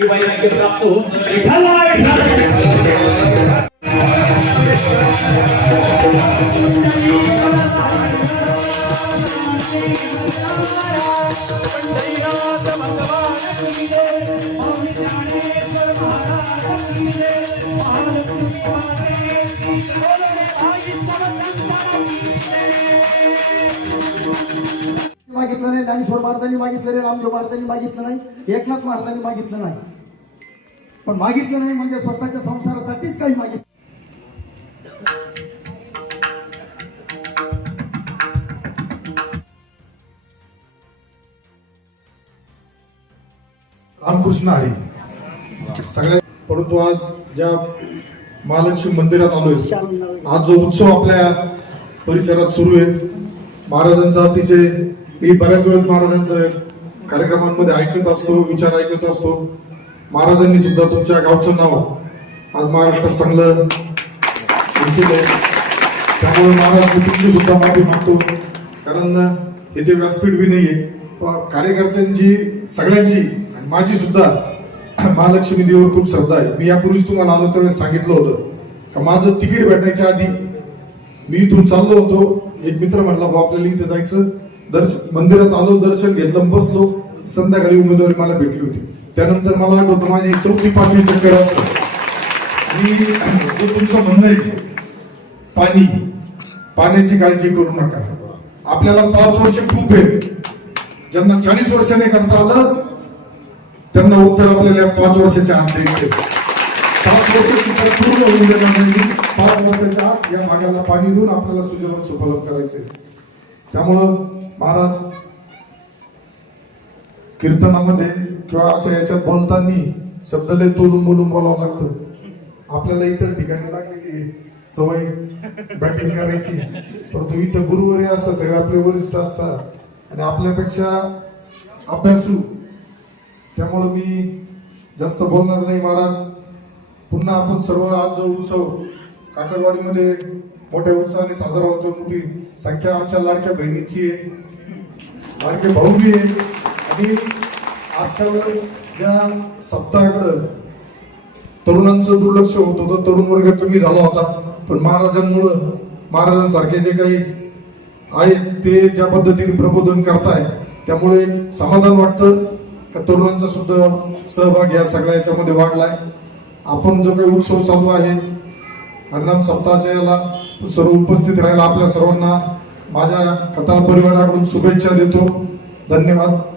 की वैराग्य प्राप्त होत नाही. विठ्ठला, ज्ञानेश्वर महाराजांनी मागितलं नाही रामदेव महाराजांनी मागितलं नाही एकनाथ महाराजांनी मागितलं नाही. पण मागितलं नाही म्हणजे स्वतःच्या संसारासाठीच काही मागितलं. रामकृष्ण हरी. सगळ्यात परंतु आज ज्या महालक्ष्मी मंदिरात आलोय आज जो उत्सव आपल्या परिसरात सुरू आहे महाराजांचा अतिशय मी बऱ्याच वेळेस महाराजांचं कार्यक्रमांमध्ये ऐकत असतो विचार ऐकत असतो. महाराजांनी सुद्धा तुमच्या गावचं नाव आज महाराष्ट्रात चांगलं केलं त्यामुळे महाराज तुमची सुद्धा माफी मागतो. कारण हे व्यासपीठ बी नाहीये कार्यकर्त्यांची सगळ्यांची आणि माझी सुद्धा महालक्ष्मी देवीवर खूप श्रद्धा आहे. मी यापूर्वीच तुम्हाला आलो त्यावेळेस सांगितलं होतं का माझं तिकीट भेटायच्या आधी मी इथून चाललो होतो. एक मित्र म्हटला भाऊ आपल्याला इथे जायचं. दर्श मंदिरात आलो दर्शन घेतलं बसलो. संध्याकाळी उमेदवारी मला भेटली होती. त्यानंतर मला आठवतं माझी चौथी पाचवी चक्कर असं. मी जे तुमचं म्हणणं आहे पाणी पाण्याची काळजी करू नका. आपल्याला पाच वर्ष खूप आहे ज्यांना चाळीस वर्षाने करता आलं त्यांना उत्तर आपल्याला पाच वर्षाच्या आत द्यायचे. पाच वर्ष तर पूर्ण होऊन देणार म्हणजे नाही पाच वर्षाच्या आत या भागाला पाणी देऊन आपल्याला सुजलन सुफलन करायचे. त्यामुळं महाराज कीर्तनामध्ये किंवा असं याच्यात बोलताना शब्द लय तोलून बोलून बोलावं लागतं. आपल्याला इतर ठिकाणी लागलेली सवय बॅटिंग करायची. परंतु इथं गुरुवारी असतात सगळे आपले वरिष्ठ असतात. आणि आपल्यापेक्षा अभ्यासू. त्यामुळं मी जास्त बोलणार नाही महाराज. पुन्हा आपण सर्व आज जो उत्सव काकडवाडीमध्ये मोठ्या उत्साहाने साजरा होतो. मोठी संख्या आमच्या लाडक्या बहिणीची आहे. लाडके भाऊ बी आहे आणि आजकाल ज्या सप्ताहाकडं तरुणांचं दुर्लक्ष होत होतं तरुण वर्ग कमी झाला होता पण महाराजांमुळं महाराजांसारखे जे काही आहेत ते ज्या पद्धतीने प्रबोधन करताय त्यामुळे समाधान वाटतं का तरुणांचा सुद्धा सहभाग या सगळ्या याच्यामध्ये वाढलाय? आपण जो काही उत्सव चालू आहे हरिनाम सप्ताहाच्या याला सर्व उपस्थित राहायला आपल्या सर्वांना माझ्या कथा परिवाराकडून शुभेच्छा देतो. धन्यवाद.